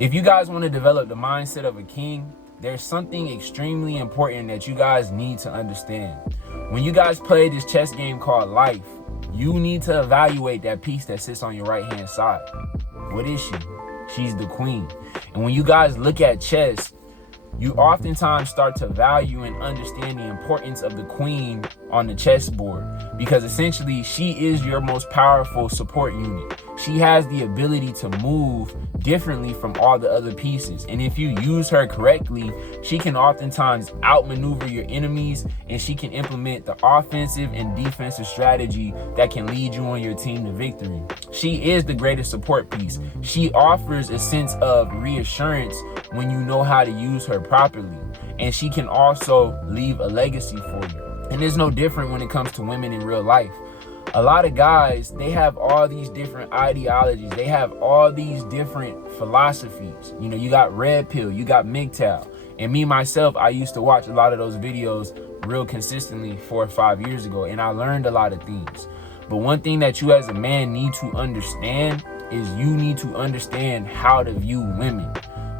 If you guys want to develop the mindset of a king, there's something extremely important that you guys need to understand. When you guys play this chess game called life, you need to evaluate that piece that sits on your right hand side. What is she? She's the queen. And when you guys look at chess, you oftentimes start to value and understand the importance of the queen on the chessboard, because essentially she is your most powerful support unit. She has the ability to move differently from all the other pieces, and if you use her correctly, she can oftentimes outmaneuver your enemies, and she can implement the offensive and defensive strategy that can lead you on your team to victory. She is the greatest support piece. She offers a sense of reassurance when you know how to use her properly, and she can also leave a legacy for you. And it's no different when it comes to women in real life. A lot of guys, they have all these different ideologies. They have all these different philosophies. You know, you got red pill, you got MGTOW. And me, myself, I used to watch a lot of those videos real consistently 4 or 5 years ago. And I learned a lot of things. But one thing that you as a man need to understand is you need to understand how to view women.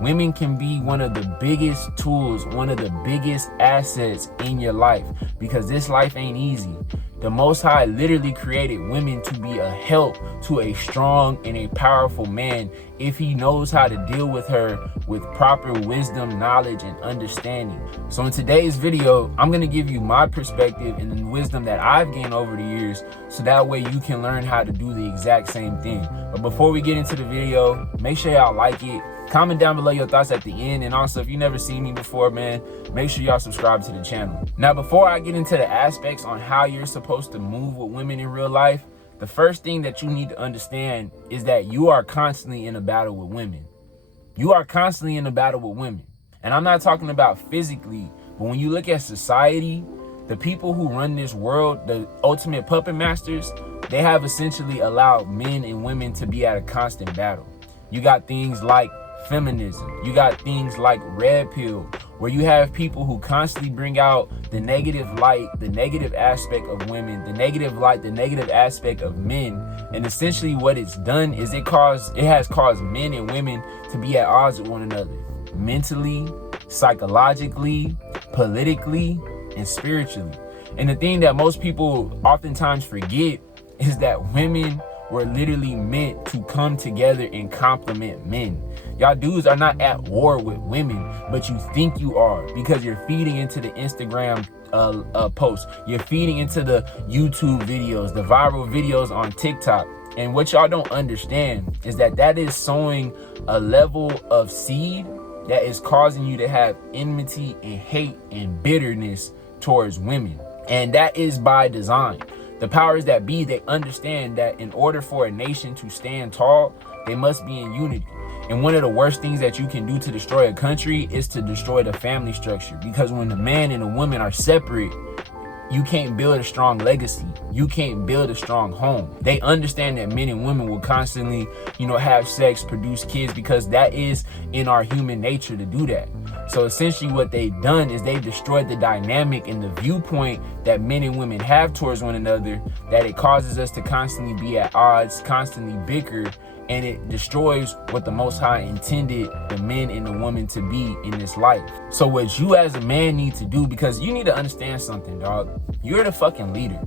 Women can be one of the biggest tools, one of the biggest assets in your life, because this life ain't easy. The Most High literally created women to be a help to a strong and a powerful man if he knows how to deal with her with proper wisdom, knowledge, and understanding. So in today's video, I'm going to give you my perspective and the wisdom that I've gained over the years, so that way you can learn how to do the exact same thing. But before we get into the video, make sure y'all like it. Comment down below your thoughts at the end. And also, if you never seen me before, man, make sure y'all subscribe to the channel. Now, before I get into the aspects on how you're supposed to move with women in real life, the first thing that you need to understand is that you are constantly in a battle with women. You are constantly in a battle with women. And I'm not talking about physically, but when you look at society, the people who run this world, the ultimate puppet masters, they have essentially allowed men and women to be at a constant battle. You got things like feminism. You got things like red pill, where you have people who constantly bring out the negative light, the negative aspect of women, the negative light, the negative aspect of men. And essentially what it's done is it has caused men and women to be at odds with one another, mentally, psychologically, politically, and spiritually. And the thing that most people oftentimes forget is that women were literally meant to come together and complement men. Y'all dudes are not at war with women, but you think you are, because you're feeding into the Instagram posts. You're feeding into the YouTube videos, the viral videos on TikTok. And what y'all don't understand is that that is sowing a level of seed that is causing you to have enmity and hate and bitterness towards women. And that is by design. The powers that be, they understand that in order for a nation to stand tall, they must be in unity. And one of the worst things that you can do to destroy a country is to destroy the family structure. Because when the man and the woman are separate, you can't build a strong legacy. You can't build a strong home. They understand that men and women will constantly, have sex, produce kids, because that is in our human nature to do that. So essentially what they've done is they've destroyed the dynamic and the viewpoint that men and women have towards one another, that it causes us to constantly be at odds, constantly bicker, and it destroys what the Most High intended the men and the woman to be in this life. So what you as a man need to do, because you need to understand something, dog. You're the fucking leader.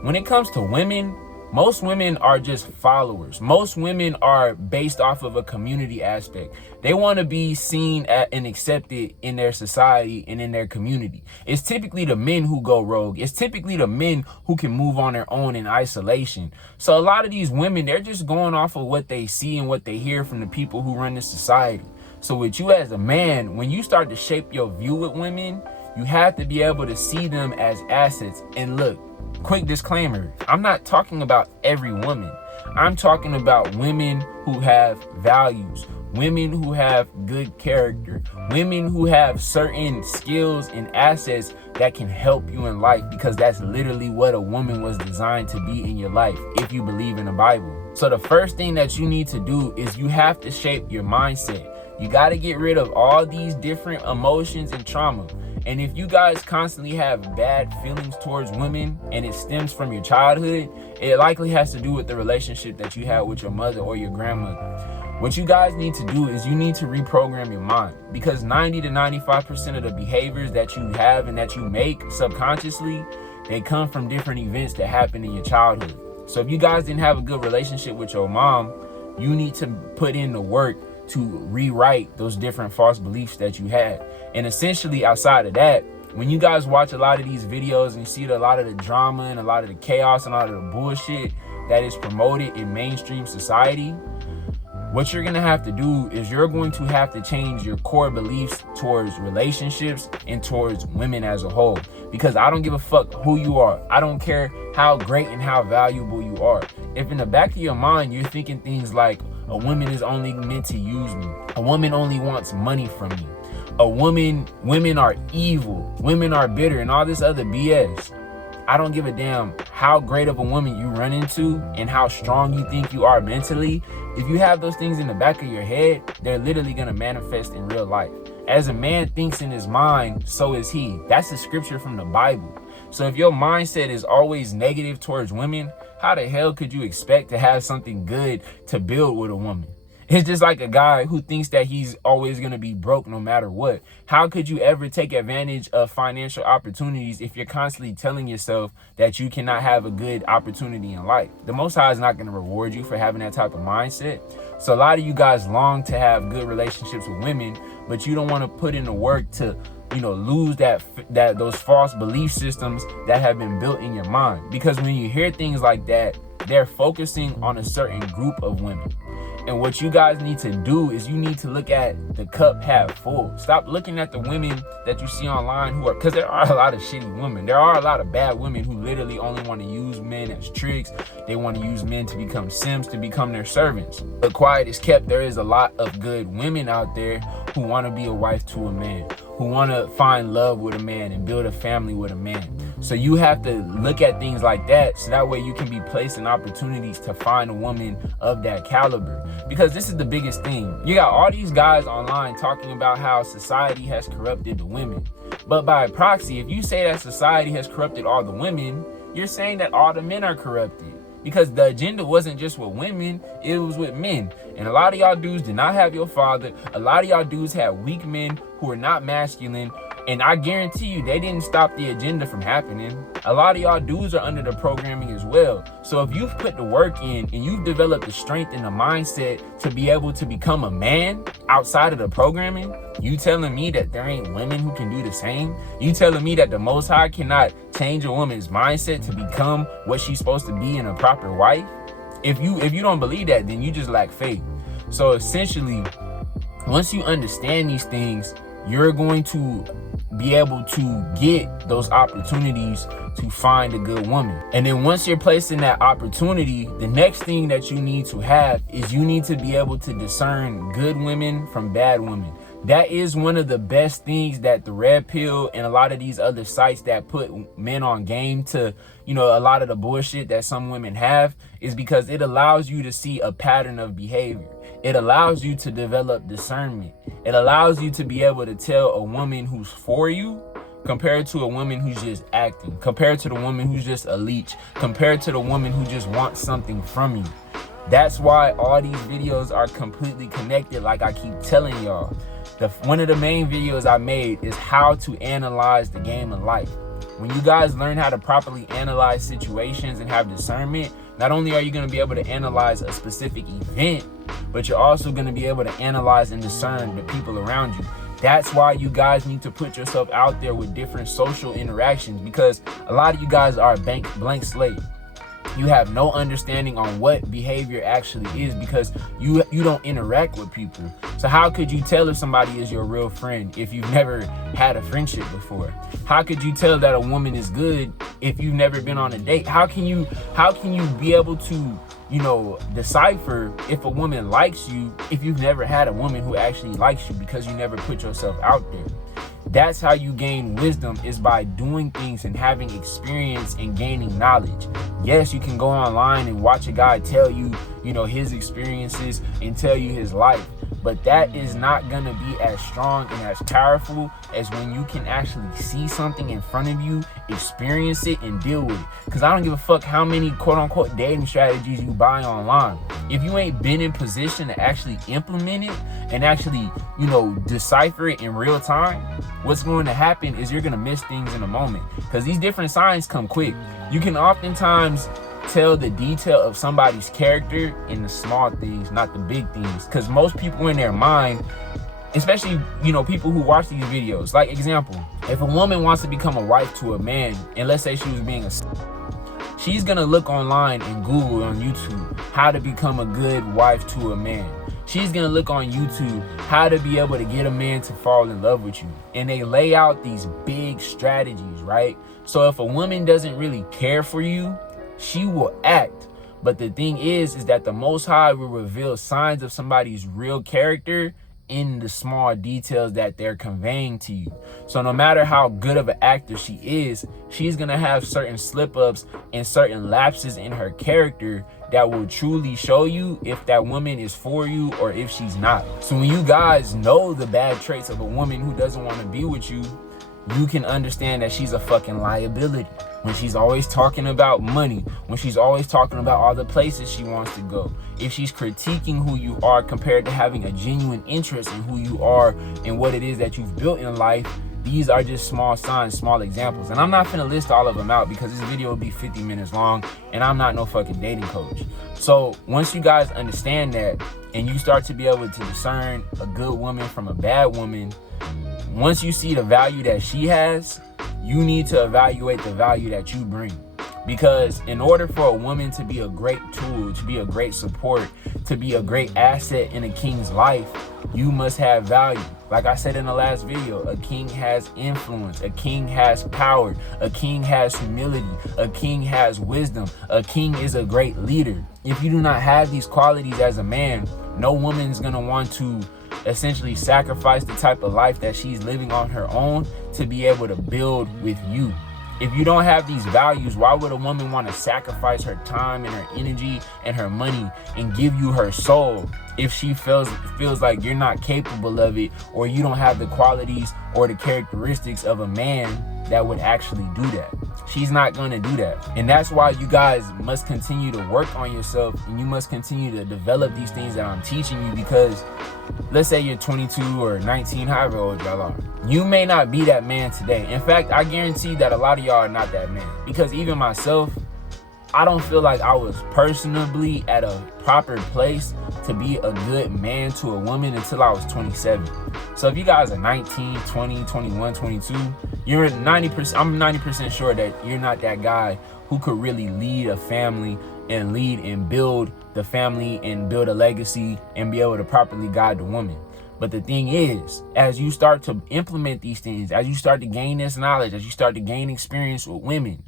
When it comes to women, most women are just followers. Most women are based off of a community aspect. They want to be seen and accepted in their society and in their community. It's typically the men who go rogue. It's typically the men who can move on their own in isolation. So a lot of these women, they're just going off of what they see and what they hear from the people who run this society. So with you as a man, when you start to shape your view with women, you have to be able to see them as assets. And look, quick disclaimer, I'm not talking about every woman. I'm talking about women who have values, women who have good character, women who have certain skills and assets that can help you in life, because that's literally what a woman was designed to be in your life, if you believe in the Bible. So the first thing that you need to do is you have to shape your mindset. You got to get rid of all these different emotions and trauma. And if you guys constantly have bad feelings towards women and it stems from your childhood, it likely has to do with the relationship that you had with your mother or your grandmother. What you guys need to do is you need to reprogram your mind, because 90 to 95% of the behaviors that you have and that you make subconsciously, they come from different events that happened in your childhood. So if you guys didn't have a good relationship with your mom, you need to put in the work to rewrite those different false beliefs that you had. And essentially, outside of that, when you guys watch a lot of these videos and see a lot of the drama and a lot of the chaos and a lot of the bullshit that is promoted in mainstream society, what you're gonna have to do is you're going to have to change your core beliefs towards relationships and towards women as a whole. Because I don't give a fuck who you are. I don't care how great and how valuable you are. If in the back of your mind you're thinking things like, a woman is only meant to use me, a woman only wants money from me, women are evil, women are bitter, and all this other BS, I don't give a damn how great of a woman you run into and how strong you think you are mentally. If you have those things in the back of your head, they're literally gonna manifest in real life. As a man thinks in his mind, so is he. That's the scripture from the Bible. So if your mindset is always negative towards women, how the hell could you expect to have something good to build with a woman? It's just like a guy who thinks that he's always going to be broke no matter what. How could you ever take advantage of financial opportunities if you're constantly telling yourself that you cannot have a good opportunity in life? The Most High is not going to reward you for having that type of mindset. So a lot of you guys long to have good relationships with women, but you don't want to put in the work to, lose those false belief systems that have been built in your mind. Because when you hear things like that, they're focusing on a certain group of women. And what you guys need to do is you need to look at the cup half full. Stop looking at the women that you see online because there are a lot of shitty women. There are a lot of bad women who literally only want to use men as tricks. They want to use men to become simps, to become their servants. But quiet is kept, there is a lot of good women out there who want to be a wife to a man, who want to find love with a man and build a family with a man. So you have to look at things like that, so that way you can be placed in opportunities to find a woman of that caliber. Because this is the biggest thing. You got all these guys online talking about how society has corrupted the women. But by proxy, if you say that society has corrupted all the women, you're saying that all the men are corrupted. Because the agenda wasn't just with women, it was with men. And a lot of y'all dudes did not have your father. A lot of y'all dudes had weak men who are not masculine. And I guarantee you, they didn't stop the agenda from happening. A lot of y'all dudes are under the programming as well. So if you've put the work in and you've developed the strength and the mindset to be able to become a man outside of the programming, you telling me that there ain't women who can do the same? You telling me that the Most High cannot change a woman's mindset to become what she's supposed to be in a proper wife? If you don't believe that, then you just lack faith. So essentially, once you understand these things, you're going to be able to get those opportunities to find a good woman. And then once you're placed in that opportunity, the next thing that you need to have is you need to be able to discern good women from bad women. That is one of the best things that the Red Pill and a lot of these other sites that put men on game to, a lot of the bullshit that some women have, is because it allows you to see a pattern of behavior. It allows you to develop discernment. It allows you to be able to tell a woman who's for you compared to a woman who's just acting, compared to the woman who's just a leech, compared to the woman who just wants something from you. That's why all these videos are completely connected, like I keep telling y'all. One of the main videos I made is how to analyze the game of life. When you guys learn how to properly analyze situations and have discernment, not only are you going to be able to analyze a specific event, but you're also going to be able to analyze and discern the people around you. That's why you guys need to put yourself out there with different social interactions, because a lot of you guys are a blank slate. You have no understanding on what behavior actually is because you don't interact with people. So how could you tell if somebody is your real friend if you've never had a friendship before? How could you tell that a woman is good if you've never been on a date? How can you be able to, decipher if a woman likes you if you've never had a woman who actually likes you because you never put yourself out there? That's how you gain wisdom, is by doing things and having experience and gaining knowledge. Yes, you can go online and watch a guy tell you, his experiences and tell you his life. But that is not gonna be as strong and as powerful as when you can actually see something in front of you, experience it, and deal with it. Because I don't give a fuck how many quote-unquote dating strategies you buy online. If you ain't been in position to actually implement it and actually, decipher it in real time, what's going to happen is you're gonna miss things in a moment. Because these different signs come quick. You can oftentimes tell the detail of somebody's character in the small things, not the big things. Because most people in their mind, especially people who watch these videos, like example, if a woman wants to become a wife to a man, and let's say she was being she's gonna look online and Google on YouTube how to become a good wife to a man. She's gonna look on YouTube how to be able to get a man to fall in love with you. And they lay out these big strategies, right? So if a woman doesn't really care for you, she will act. But the thing is that the Most High will reveal signs of somebody's real character in the small details that they're conveying to you. So no matter how good of an actor she is, she's gonna have certain slip-ups and certain lapses in her character that will truly show you if that woman is for you or if she's not. So when you guys know the bad traits of a woman who doesn't want to be with you, you can understand that she's a fucking liability. When she's always talking about money, when she's always talking about all the places she wants to go, if she's critiquing who you are compared to having a genuine interest in who you are and what it is that you've built in life, these are just small signs, small examples. And I'm not finna list all of them out because this video will be 50 minutes long and I'm not no fucking dating coach. So once you guys understand that and you start to be able to discern a good woman from a bad woman, once you see the value that she has, you need to evaluate the value that you bring. Because in order for a woman to be a great tool, to be a great support, to be a great asset in a king's life, you must have value. Like I said in the last video, a king has influence, a king has power, a king has humility, a king has wisdom, a king is a great leader. If you do not have these qualities as a man, no woman's gonna want to essentially sacrifice the type of life that she's living on her own to be able to build with you. If you don't have these values, why would a woman want to sacrifice her time and her energy and her money and give you her soul if she feels like you're not capable of it, or you don't have the qualities or the characteristics of a man that would actually do that? She's not going to do that. And that's why you guys must continue to work on yourself, and you must continue to develop these things that I'm teaching you. Because let's say you're 22 or 19, however old y'all are, you may not be that man today. In fact, I guarantee that a lot of y'all are not that man. Because even myself, I don't feel like I was personally at a proper place to be a good man to a woman until I was 27. So if you guys are 19, 20, 21, 22, you're 90%, I'm 90% sure that you're not that guy who could really lead a family and lead and build the family and build a legacy and be able to properly guide the woman. But the thing is, as you start to implement these things, as you start to gain this knowledge, as you start to gain experience with women,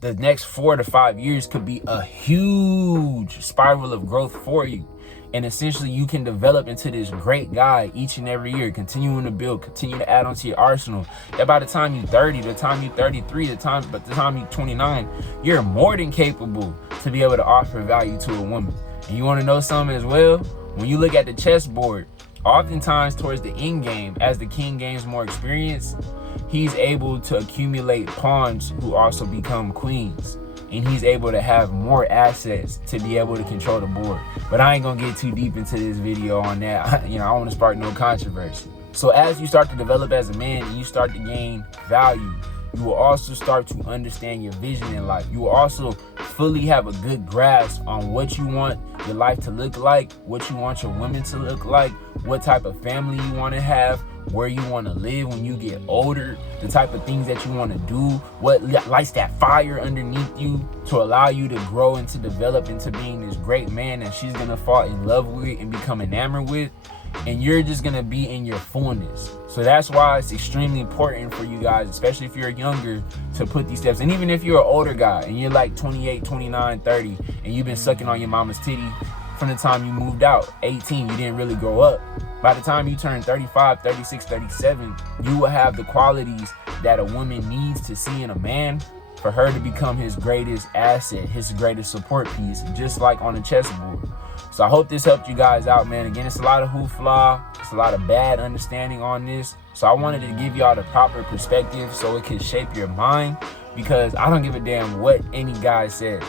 the next 4 to 5 years could be a huge spiral of growth for you. And essentially you can develop into this great guy each and every year, continuing to build, continue to add onto your arsenal. That by the time you're 30, the time you're 33, the time you're 29, you're more than capable to be able to offer value to a woman. And you want to know something as well? When you look at the chessboard, oftentimes towards the end game, as the king gains more experience, he's able to accumulate pawns who also become queens. And he's able to have more assets to be able to control the board. But I ain't gonna get too deep into this video on that. I don't want to spark no controversy. So as you start to develop as a man and you start to gain value, you will also start to understand your vision in life. You will also fully have a good grasp on what you want your life to look like, what you want your women to look like, what type of family you want to have, where you want to live when you get older, the type of things that you want to do, what lights that fire underneath you to allow you to grow and to develop into being this great man that she's going to fall in love with and become enamored with. And you're just going to be in your fullness. So that's why it's extremely important for you guys, especially if you're younger, to put these steps. And even if you're an older guy and you're like 28, 29, 30, and you've been sucking on your mama's titty from the time you moved out, 18, you didn't really grow up. By the time you turn 35, 36, 37, you will have the qualities that a woman needs to see in a man for her to become his greatest asset, his greatest support piece, just like on the chessboard. So I hope this helped you guys out, man. Again, it's a lot of hoopla, it's a lot of bad understanding on this. So I wanted to give y'all the proper perspective so it could shape your mind, because I don't give a damn what any guy says.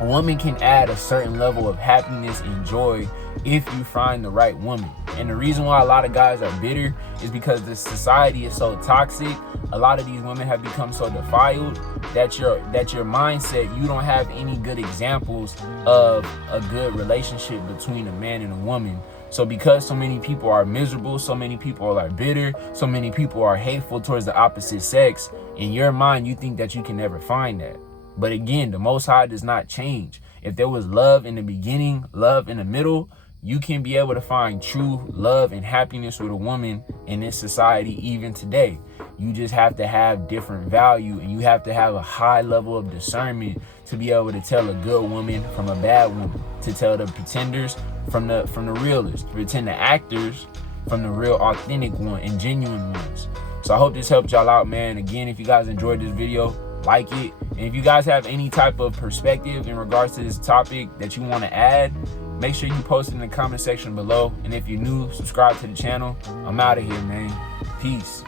A woman can add a certain level of happiness and joy if you find the right woman. And the reason why a lot of guys are bitter is because the society is so toxic. A lot of these women have become so defiled that your mindset, you don't have any good examples of a good relationship between a man and a woman. So because so many people are miserable, so many people are bitter, so many people are hateful towards the opposite sex, in your mind you think that you can never find that. But again, the Most High does not change. If there was love in the beginning, love in the middle, you can be able to find true love and happiness with a woman in this society even today. You just have to have different value, and you have to have a high level of discernment to be able to tell a good woman from a bad woman, to tell the pretenders from the realers, to pretend the actors from the real authentic one and genuine ones. So I hope this helped y'all out, man. Again, if you guys enjoyed this video, like it. And if you guys have any type of perspective in regards to this topic that you want to add, make sure you post it in the comment section below. And if you're new, subscribe to the channel. I'm out of here, man. Peace.